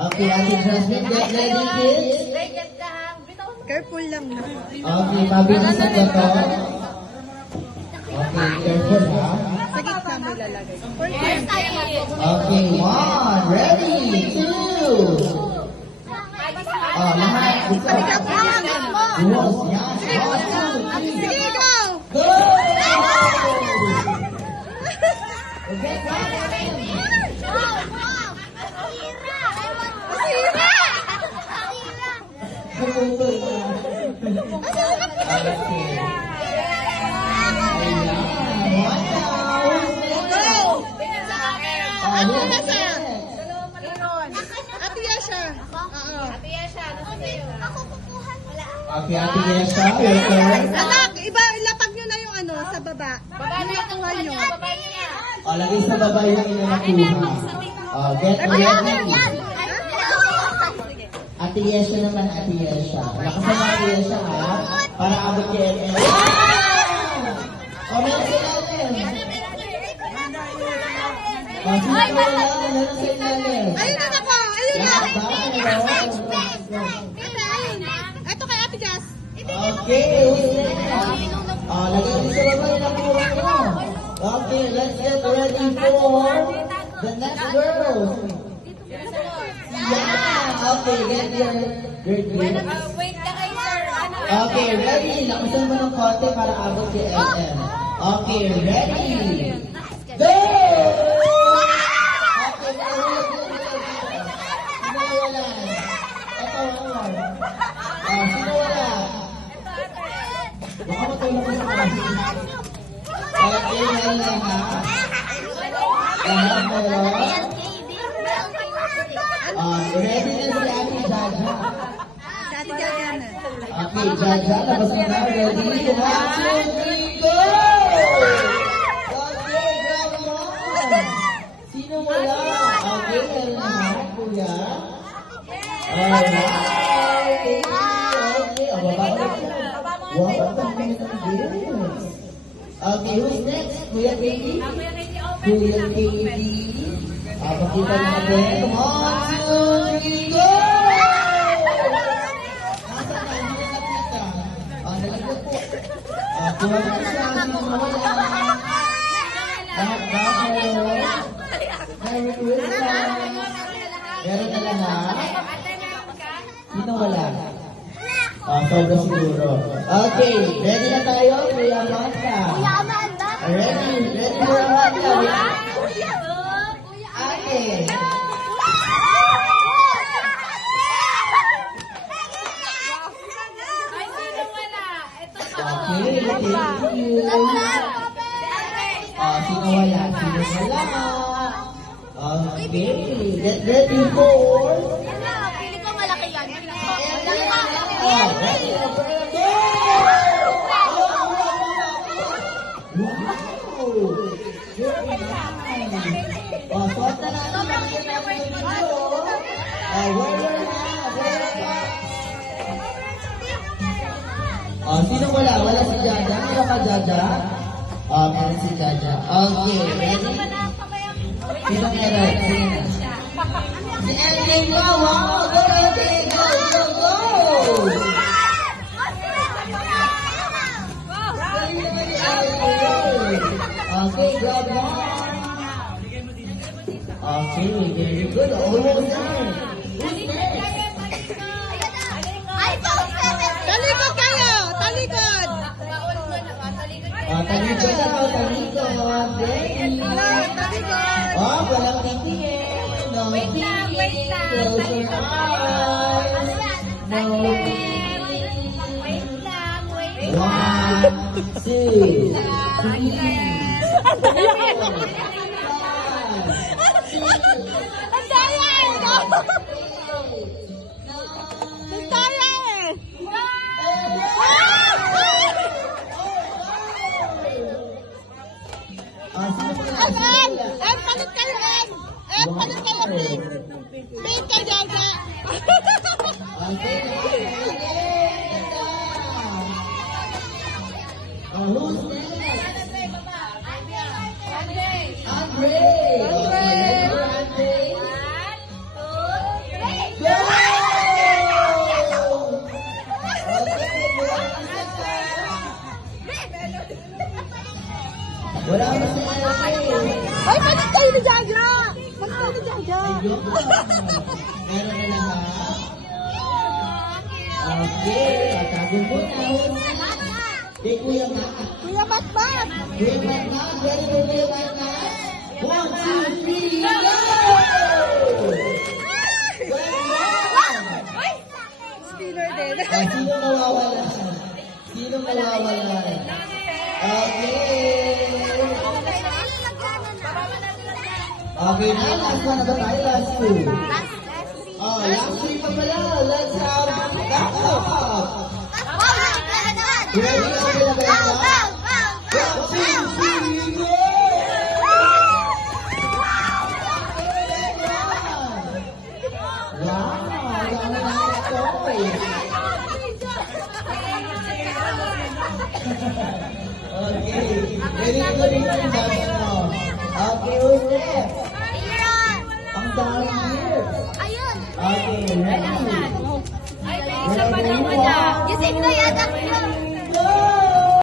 Okay, Ate Jasmine, get ready, kids. Careful lang na. Okay, mabilisan na to. Okay, careful ha. Sa gitna mo ilalagay. Okay, one, ready, two. Oh, lahat. Palikat mo lang. Rules, yan. One, two, three. Sige, go! Go! Okay, Puputol na. Okay. Ano na siya? Ate Yasha. Oo. Okay, Ate Yesha, your turn. Anak, iba, ilapag nyo na yung ano, sa baba. Inakuha nyo. O, lagay sa baba yung inakuha. O, get ready. Ate Yesha naman, Ate Yesha. Lakasan mo, Ate Yesha, ha? Para abot kay NL. O, meron sa ilalim. O, sino wala? Meron sa ilalim. Ayun na ako! Ayun na! Lahat ba? Meron? Ito kay Ate Jazz. Okay, lagay din sa baba yung nakuha mo. Okay, let's get ready for the next girl. Yeah, okay, get your grade. Wait na kayo, sir. Okay, ready. Lakasan mo ng konti para abot kay SM. Okay, ready. Go! Okay, sino wala? Ito, sino wala? Baka matulog ko sa kasi. Okay, wala ha. Lahat meron. Ready na si Ate Jaja. Si Ate Jaja na. Okay, Jaja, labas mo na. Ready? 1, 2, 3, go! Okay, grab on. Sino wala? Okay, meron na ha, kuya. Alright. Okay, baba ulit. Wow, ang dami ng games. Okay, who's next? Kuya Katie? Kuya Katie. Pakita natin. 1, 2, 3, go! Nasa tayo na nakita. Nalagyan po. Kuha na siya. Sino wala? Lahat ba kayo? Merry Christmas. Meron na lahat? Sino wala? Sobra siguro. Okay, ready na tayo? Kuya Amanda. Ready? Ready for Amanda? Okay. Ay, sino wala? Ito pa. Okay, thank you. Sino wala? Sino wala? Okay, get ready for... Pili ko malaki yan. Ready? Go! Wow! Suot na natin. Sino wala? Wala si Jaja? Meron ka, Jaja? Meron si Jaja. Okay, ready? Sino meron? Sino? Si Elvin ko! Wow! Go, Elvin! Go, go, go! Okay, grab one. Okay, very good. Almost there. Talikod kayo! Talikod! Talikod na ako, talikod. Ready? Talikod! Walang titingin. No titingin. Close your eyes. No titingin. Wait lang. 1, 2, 3. Ang daya eh! Ang daya eh! Palit kayo, Em! Palit kayo, please! Please kay Jaja! Who's next? Andre! Okay, Andre! Wala pa si Ate. Ay, palit kayo ni Jaja! Palit kayo ni Jaja! Ayun. Meron na lahat. Okay. Patago mo na. Kay Kuya Mac. Kuya Batbat! Kuya Mac. Ready for Kuya Mac? 1, 2, 3, go! Spinner din. Sino nawawala? Sino nawawala? Okay. Okay na, last one na ba tayo? Last two. Oh, last three pa pala. Let's have backup. Ready? Okay na ba yan? 1, 2, 3, go! Wow, dami na ito. Okay. Ready to go rin yung dance mo. Okay, who's next? Ang dami here. Okay, ready? Ay, may isa pa daw wala. Gising na yata.